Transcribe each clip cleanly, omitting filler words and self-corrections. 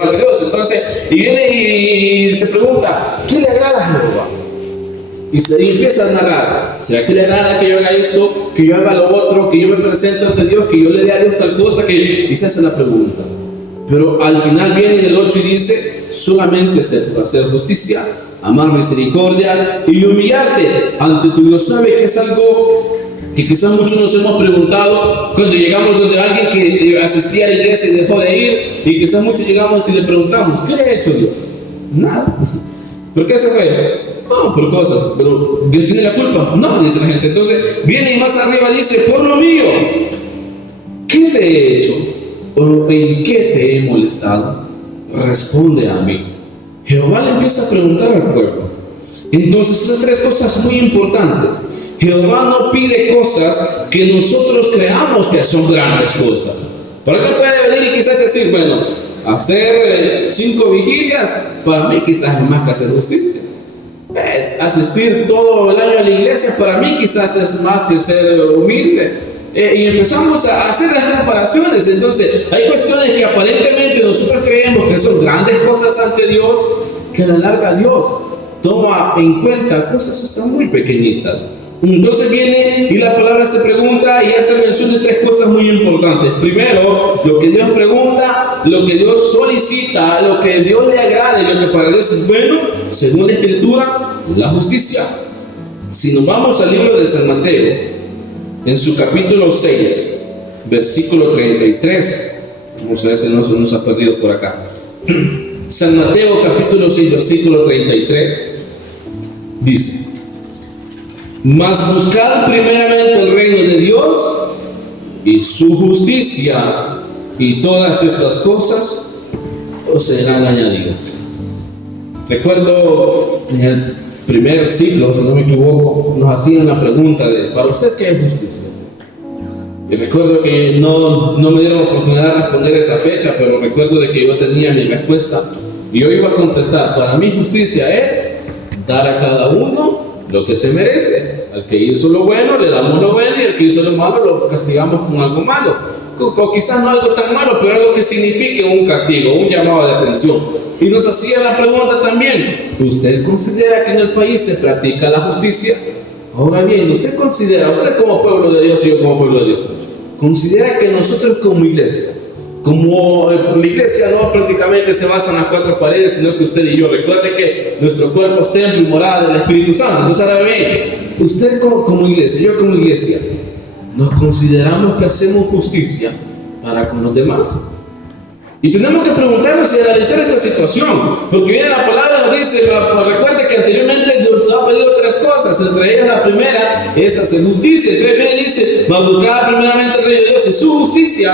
ante Dios. Entonces, y viene y se pregunta, ¿qué le agrada a Jehová? Y empieza a narrar, ¿será que le agrada que yo haga esto, que yo haga lo otro, que yo me presente ante Dios, que yo le dé a Dios tal cosa? Y se hace la pregunta. Pero al final viene en el 8 y dice, solamente hacer justicia, amar misericordia y humillarte ante tu Dios. ¿Sabe que es algo que quizás muchos nos hemos preguntado cuando llegamos donde alguien que asistía a la iglesia y dejó de ir? Y quizás muchos llegamos y le preguntamos, ¿qué le ha hecho Dios? Nada. ¿Por qué se fue? No, por cosas. ¿Pero Dios tiene la culpa? No, dice la gente. Entonces viene y más arriba dice, por lo mío, ¿qué te he hecho? ¿O en qué te he molestado? Responde a mí. Jehová le empieza a preguntar al pueblo. Entonces esas tres cosas muy importantes. Jehová no pide cosas que nosotros creamos que son grandes cosas. Por ejemplo, puede venir y quizás decir, bueno, hacer 5 vigilias, para mí quizás es más que hacer justicia. Asistir todo el año a la iglesia, para mí quizás es más que ser humilde. Y empezamos a hacer las comparaciones. Entonces hay cuestiones que aparentemente nosotros creemos que son grandes cosas ante Dios, que a la larga Dios toma en cuenta cosas hasta muy pequeñitas. Entonces viene y la palabra se pregunta y hace mención de tres cosas muy importantes. Primero, lo que Dios pregunta, lo que Dios solicita, lo que Dios le agrada y lo que para Dios es bueno, según la Escritura, la justicia. Si nos vamos al libro de San Mateo, en su capítulo 6, versículo 33, vamos a ver si no se nos ha perdido por acá. San Mateo capítulo 6, versículo 33, dice: mas buscad primeramente el reino de Dios y su justicia, y todas estas cosas os serán añadidas. Recuerdo en el primer siglo, si no me equivoco, nos hacían la pregunta de, ¿para usted qué es justicia? Y recuerdo que no me dieron oportunidad de responder esa fecha, pero recuerdo de que yo tenía mi respuesta y yo iba a contestar: para mí justicia es dar a cada uno lo que se merece. Al que hizo lo bueno le damos lo bueno, y al que hizo lo malo lo castigamos con algo malo, o quizás no algo tan malo, pero algo que signifique un castigo, un llamado de atención. Y nos hacía la pregunta también: ¿usted considera que en el país se practica la justicia? Ahora bien, usted como pueblo de Dios y yo como pueblo de Dios, considera que nosotros como iglesia, como la iglesia no prácticamente se basa en las 4 paredes, sino que usted y yo, recuerde que nuestro cuerpo es templo y morada del Espíritu Santo. Entonces ahora bien, usted como iglesia, yo como iglesia, ¿nos consideramos que hacemos justicia para con los demás? Y tenemos que preguntarnos y analizar esta situación, porque viene la palabra, nos dice, recuerde que anteriormente nos ha pedido 3 cosas, entre ellas la primera es hacer justicia. Entonces viene y dice, buscad primeramente el reino de Dios y su justicia,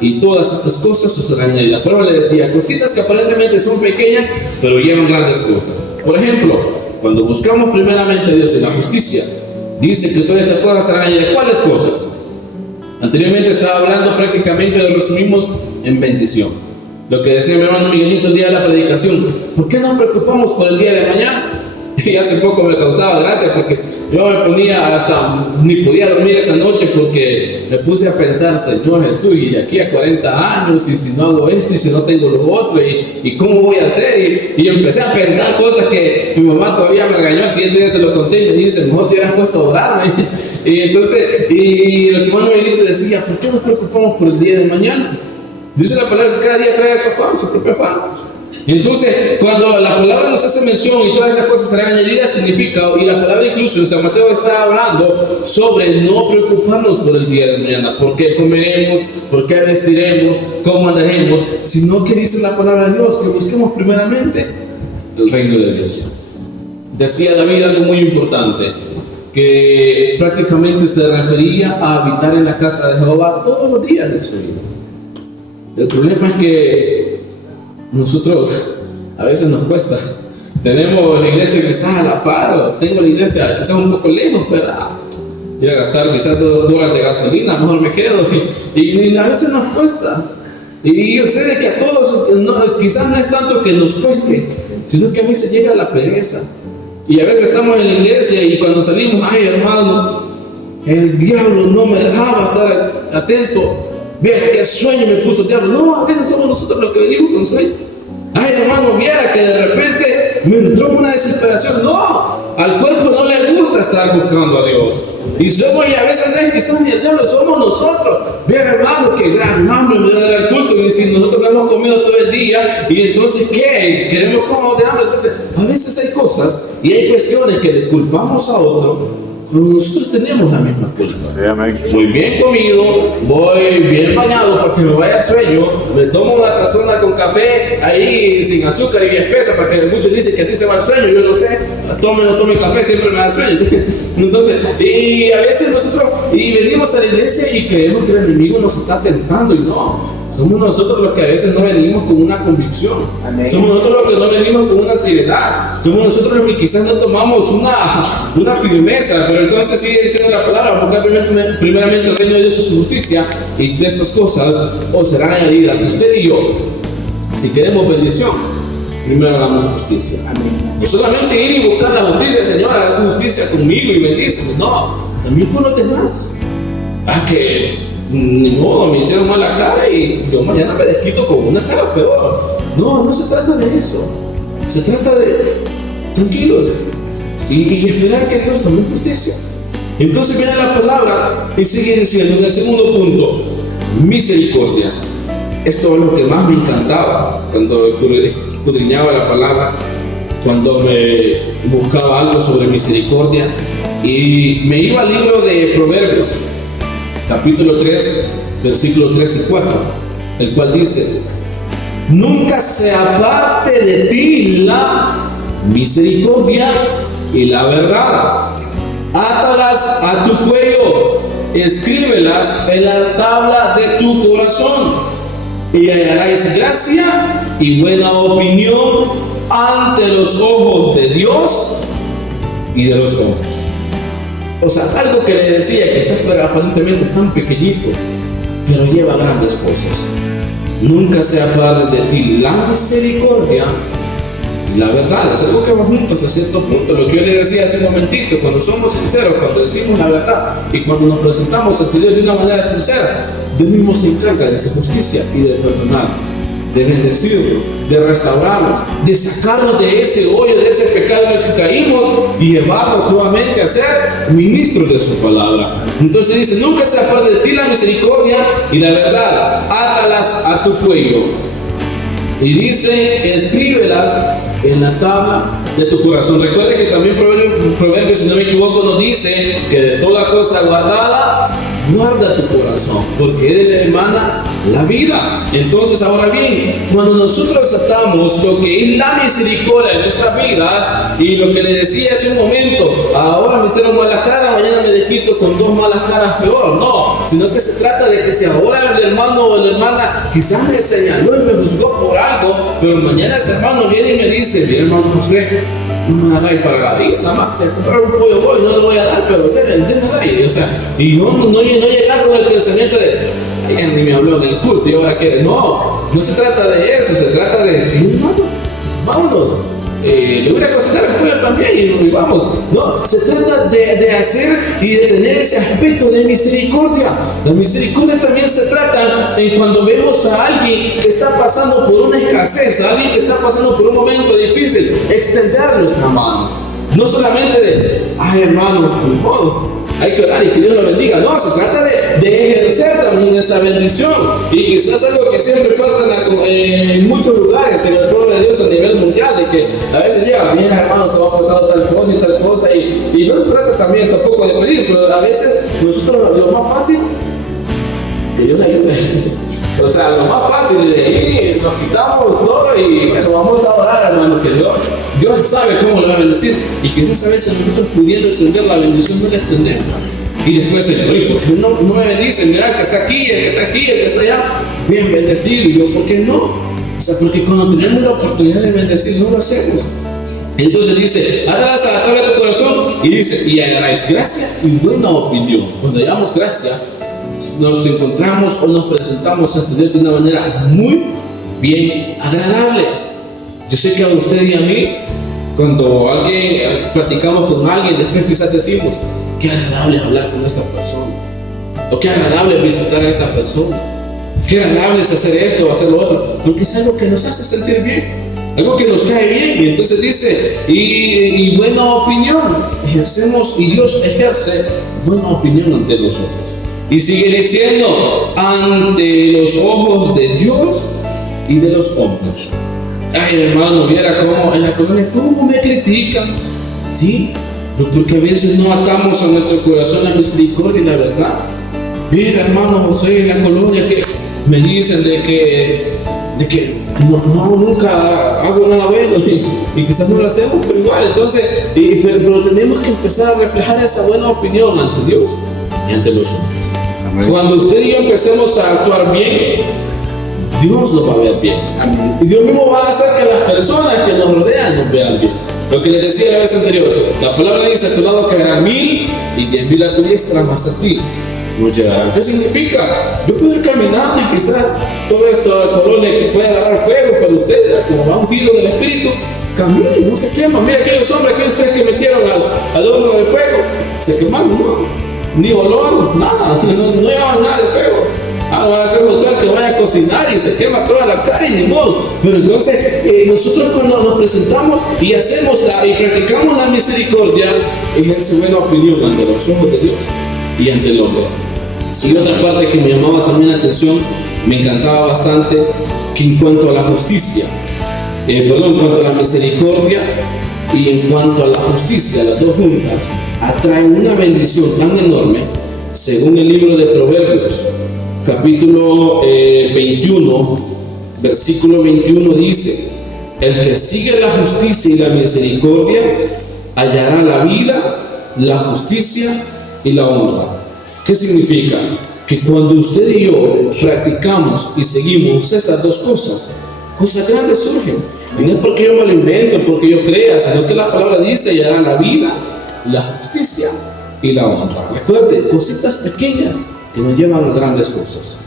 y todas estas cosas os serán añadidas. Pero le decía, cositas que aparentemente son pequeñas, pero llevan grandes cosas. Por ejemplo, cuando buscamos primeramente a Dios y la justicia, dice que todas estas cosas serán añadidas. ¿Cuáles cosas? Anteriormente estaba hablando prácticamente, lo resumimos en bendición. Lo que decía mi hermano Miguelito el día de la predicación: ¿por qué nos preocupamos por el día de mañana? Y hace poco me causaba gracia porque yo me ponía hasta, ni podía dormir esa noche porque me puse a pensar: Señor Jesús, y de aquí a 40 años, y si no hago esto, y si no tengo lo otro, y cómo voy a hacer, y empecé a pensar cosas que mi mamá todavía me regañó. Al siguiente día se lo conté y me dice: mejor te hubieras puesto a orar, ¿no? Y entonces, y lo que mi hermano Miguelito decía: ¿por qué nos preocupamos por el día de mañana? Dice la palabra que cada día trae su afán, su propio afán. Entonces, cuando la palabra nos hace mención y todas estas cosas serán añadidas, significa, y la palabra incluso en San Mateo está hablando sobre no preocuparnos por el día de mañana, por qué comeremos, por qué vestiremos, cómo andaremos, sino que dice la palabra de Dios que busquemos primeramente el reino de Dios. Decía David algo muy importante, que prácticamente se refería a habitar en la casa de Jehová todos los días de su vida. El problema es que nosotros a veces nos cuesta. Tenemos la iglesia quizás a la par, o tengo la iglesia quizás un poco lejos, pero ir a gastar quizás 2 horas de gasolina, mejor me quedo. Y a veces nos cuesta. Y yo sé de que a todos quizás no es tanto que nos cueste, sino que a veces llega la pereza. Y a veces estamos en la iglesia y cuando salimos: ay hermano, el diablo no me dejaba estar atento. Bien, qué sueño me puso el diablo. No, a veces somos nosotros los que venimos con sueño. ay hermano, viera que de repente me entró una desesperación. No, al cuerpo no le gusta estar buscando a Dios. Y a veces no es quizás ni el diablo, somos nosotros. Bien hermano, que gran hambre me da el culto. Y si nosotros no hemos comido todo el día, y entonces ¿qué? Queremos comer de hambre. Entonces, a veces hay cosas y hay cuestiones que le culpamos a otro, pero nosotros tenemos la misma culpa. Sí, amén. Voy bien comido, voy bien bañado para que me vaya sueño, me tomo una tazona con café ahí sin azúcar y espesa, para que muchos dicen que así se va el sueño. Yo no sé, tome o no tome café, siempre me da sueño. Entonces, y a veces nosotros venimos a la iglesia y creemos que el enemigo nos está tentando, y no. Somos nosotros los que a veces no venimos con una convicción. Amén. Somos nosotros los que no venimos con una seriedad. Somos nosotros los que quizás no tomamos una firmeza. Pero entonces sigue diciendo la palabra: buscar primeramente el reino de Dios y su justicia, y de estas cosas os serán añadidas. Usted y yo, si queremos bendición, primero hagamos justicia. Amén. No solamente ir y buscar la justicia, Señor, haz justicia conmigo y bendícenos. No, también con los demás. Que ni modo, me hicieron mala cara y yo mañana me desquito con una cara peor. No, no se trata de eso. Se trata de tranquilos y esperar que Dios tome justicia. Entonces viene la palabra y sigue diciendo en el segundo punto: misericordia. Esto es lo que más me encantaba cuando escudriñaba la palabra, cuando me buscaba algo sobre misericordia, y me iba al libro de Proverbios, capítulo 3, versículos 3 y 4, el cual dice: nunca se aparte de ti la misericordia y la verdad. Átalas a tu cuello, escríbelas en la tabla de tu corazón, y hallarás gracia y buena opinión ante los ojos de Dios y de los hombres. O sea, algo que le decía, quizás aparentemente es tan pequeñito, pero lleva grandes cosas. Nunca se aparte de ti la misericordia y la verdad. Es algo que va juntos a cierto punto. Lo que yo le decía hace un momentito: cuando somos sinceros, cuando decimos la verdad y cuando nos presentamos ante Dios de una manera sincera, Dios mismo se encarga de hacer justicia y de perdonarnos, de bendecirnos, de restaurarnos, de sacarnos de ese hoyo, de ese pecado en el que caímos, y llevarnos nuevamente a ser ministros de su palabra. Entonces dice: nunca se aparte de ti la misericordia y la verdad, átalas a tu cuello. Y dice: escríbelas en la tabla de tu corazón. Recuerde que también Proverbios, si no me equivoco, nos dice que de toda cosa guardada, guarda tu corazón, porque de él emana la vida. Entonces, ahora bien, cuando nosotros atamos lo que es la misericordia en nuestras vidas, y lo que le decía hace un momento: ahora me hicieron mala cara, mañana me desquito con dos malas caras peor. No, sino que se trata de que si ahora el hermano o la hermana quizás me señaló y me juzgó por algo, pero mañana ese hermano viene y me dice: mi hermano José, no me da ahí para la vida, nada más se comprar un pollo boy, no le voy a dar, pero déjame ahí. O sea, y no llegar con el pensamiento de: ella ni me habló en el culto y ahora quiere. No se trata de eso, se trata de decir: hermano, vámonos. Le voy a cocinar el pollo también y vamos. No, se trata de hacer y de tener ese aspecto de misericordia. La misericordia también se trata en cuando vemos a alguien que está pasando por una escasez, a alguien que está pasando por un momento difícil, extender nuestra mano. No solamente de: ay hermano, ni modo, hay que orar y que Dios lo bendiga. No, se trata de ejercer también esa bendición. Y quizás algo que siempre pasa en muchos lugares, en el pueblo de Dios a nivel mundial, de que a veces llega: bien hermano, te va a pasar tal cosa y tal cosa, y no se trata también tampoco de pedir, pero a veces nosotros lo más fácil, que Dios le ayude. O sea, lo más fácil de ir, nos quitamos todo y bueno, vamos a orar, hermano, que Dios sabe cómo lo va a bendecir. Y quizás a veces nosotros, pudiendo extender la bendición, no la extendemos. Y después el Señor: ¿por qué no me bendice? Mira, el que está aquí, el que está aquí, el que está allá, bien bendecido. Y yo: ¿por qué no? O sea, porque cuando tenemos la oportunidad de bendecir, no lo hacemos. Entonces dice: átalas a la tabla de tu corazón, y dice: y hallarás gracia y buena opinión. Cuando hallamos gracia, nos encontramos o nos presentamos ante Dios de una manera muy bien agradable. Yo sé que a usted y a mí, cuando platicamos con alguien, después quizás decimos: qué agradable hablar con esta persona, o qué agradable visitar a esta persona, qué agradable es hacer esto o hacer lo otro, porque es algo que nos hace sentir bien. algo que nos cae bien. Y entonces dice, y buena opinión, ejercemos, y Dios ejerce buena opinión ante nosotros. Y sigue diciendo, ante los ojos de Dios y de los hombres. Ay, hermano, viera cómo en la colonia, cómo me critican. Sí, porque a veces no atamos a nuestro corazón la misericordia y la verdad. Mira, hermano José, en la colonia que me dicen de que no, nunca hago nada bueno y quizás no lo hacemos, pero igual. Entonces, pero tenemos que empezar a reflejar esa buena opinión ante Dios y ante los hombres. Amén. Cuando usted y yo empecemos a actuar bien, Dios nos va a ver bien. Amén. Y Dios mismo va a hacer que las personas que nos rodean nos vean bien. Lo que les decía la vez anterior, la palabra dice: a tu lado caerán 1000 y 10,000 a tu diestra, más a ti no llegarán. ¿Qué significa? Yo puedo ir caminando y quizás todo esto de la colonia que puede agarrar fuego, pero usted, como va ungido del Espíritu, camine, no se quema. Mira aquellos hombres, aquellos tres que metieron al horno de fuego, se quemaron, no, ni olor, nada, no llevaban nada de fuego. No va a ser usual que vaya a cocinar y se quema toda la carne, ni modo. Pero entonces nosotros cuando nos presentamos y hacemos y practicamos la misericordia, ejerce buena opinión ante los ojos de Dios y ante el hombre. Y otra parte que me llamaba también la atención, me encantaba bastante, que en cuanto a la justicia, en cuanto a la misericordia y en cuanto a la justicia, las dos juntas atraen una bendición tan enorme, según el libro de Proverbios, capítulo 21, versículo 21 dice: el que sigue la justicia y la misericordia hallará la vida, la justicia y la honra. ¿Qué significa? Que cuando usted y yo practicamos y seguimos estas dos cosas, cosas grandes surgen. Y no es porque yo me lo invento, porque yo crea, sino que la palabra dice: hallará la vida, la justicia y la honra. Recuerde, cositas pequeñas que nos llevan a grandes cosas.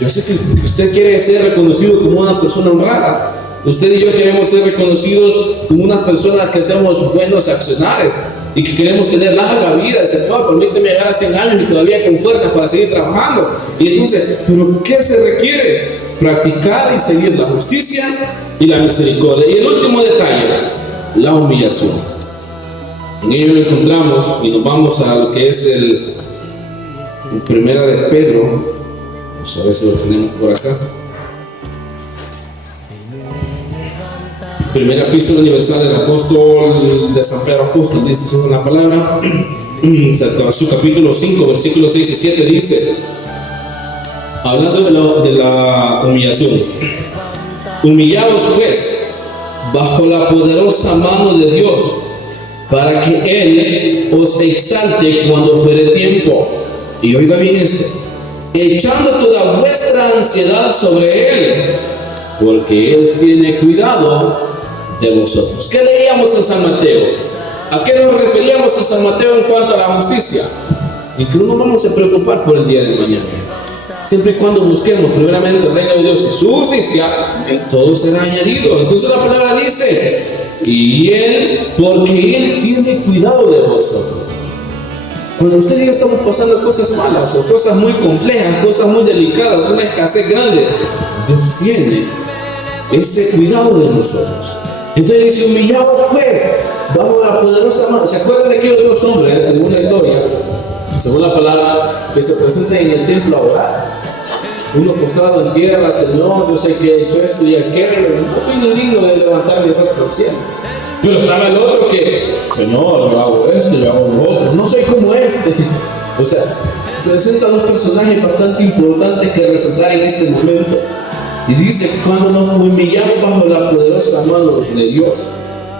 Yo sé que usted quiere ser reconocido como una persona honrada. Usted y yo queremos ser reconocidos como unas personas que seamos buenos accionarios y que queremos tener larga vida. Señor, permíteme llegar a 100 años y todavía con fuerza para seguir trabajando. Y entonces, ¿pero qué se requiere? Practicar y seguir la justicia y la misericordia. Y el último detalle, la humillación. En ello lo encontramos y nos vamos a lo que es el Primera de Pedro. Vamos a ver si lo tenemos por acá. Primera epístola universal del apóstol de San Pedro apóstol, dice según la palabra, su capítulo 5, versículos 6 y 7 dice, hablando de la humillación: humillaos pues bajo la poderosa mano de Dios, para que Él os exalte cuando fuere tiempo. Y oiga bien esto: echando toda vuestra ansiedad sobre Él, porque Él tiene cuidado de vosotros. ¿Qué leíamos en San Mateo? ¿A qué nos referíamos en San Mateo en cuanto a la justicia? Y que no nos vamos a preocupar por el día de mañana. Siempre y cuando busquemos primeramente el reino de Dios y su justicia, todo será añadido. Entonces la palabra dice: y Él, porque Él tiene cuidado de vosotros. Cuando usted y yo estamos pasando cosas malas o cosas muy complejas, cosas muy delicadas, una escasez grande, Dios tiene ese cuidado de nosotros. Entonces dice: humillaos pues bajo la poderosa mano. ¿Se acuerdan de aquellos dos hombres, según la historia, según la palabra, que se presentan en el templo a orar? Uno postrado en tierra: Señor, yo sé que he hecho esto y aquello, no soy ni digno de levantar mi rostro al cielo. Pero estaba el otro que: Señor, yo hago esto, yo hago lo otro, no soy como este. O sea, presenta dos personajes bastante importantes que resaltar en este momento. Y dice: cuando nos humillamos bajo la poderosa mano de Dios,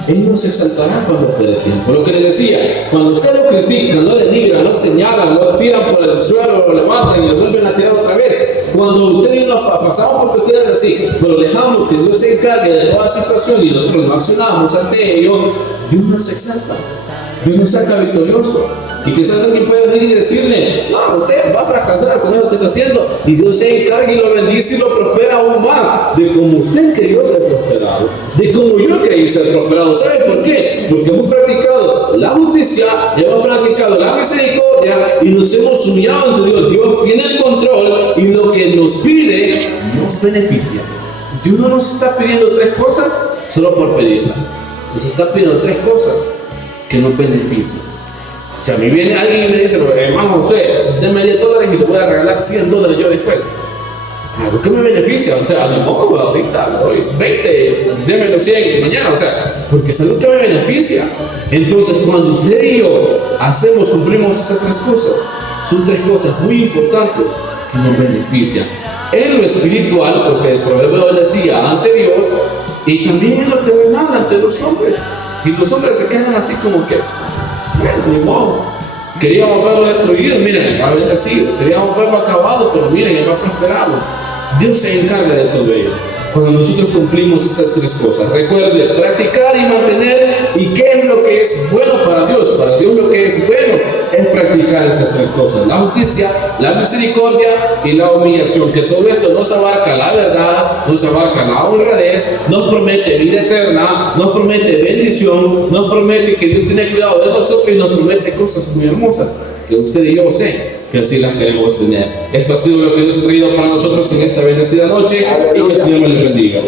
Él nos exaltará cuando fuere tiempo. Lo que le decía, cuando usted lo critica, no denigra, no señala, lo tiran por el suelo, lo levantan y lo vuelven a tirar otra vez. Cuando usted y yo pasamos por cuestiones así, pero dejamos que Dios se encargue de toda situación y nosotros no accionamos ante ello, Dios nos exalta, Dios nos saca victorioso. Y quizás alguien puede venir y decirle: no, usted va a fracasar con eso que está haciendo, y Dios se encarga y lo bendice y lo prospera aún más de como usted creyó ser prosperado, de como yo creí ser prosperado. ¿Sabe por qué? Porque hemos practicado la justicia, hemos practicado la misericordia y nos hemos humillado ante Dios. Dios tiene el control y lo que nos pide nos beneficia. Dios no nos está pidiendo 3 cosas solo por pedirlas. Nos está pidiendo 3 cosas que nos beneficien. Si a mí viene alguien y me dice, hermano José, denme $10 y le voy a regalar $100 yo después. Algo que me beneficia, o sea, no, ahorita doy 20, déme los 100 mañana, o sea, porque es algo que me beneficia. Entonces, cuando usted y yo cumplimos esas 3 cosas, son 3 cosas muy importantes que nos benefician. En lo espiritual, porque el proverbio decía ante Dios, y también en lo terrenal, ante los hombres. Y los hombres se quedan así como que, bueno, ni modo. Queríamos verlo destruido, miren, él va bendecido. Queríamos verlo acabado, pero miren, él va prosperado. Dios se encarga de todo ello. Cuando nosotros cumplimos estas 3 cosas, recuerde, practicar y mantener. ¿Y qué es lo que es bueno para Dios? Para Dios lo que es bueno es practicar estas 3 cosas: la justicia, la misericordia y la humillación. Que todo esto nos abarca la verdad, nos abarca la honradez, nos promete vida eterna, nos promete bendición, nos promete que Dios tiene cuidado de nosotros y nos promete cosas muy hermosas que usted y yo sé que así las queremos tener. Esto ha sido lo que Dios ha traído para nosotros en esta bendecida noche. Y que el Señor me les bendiga.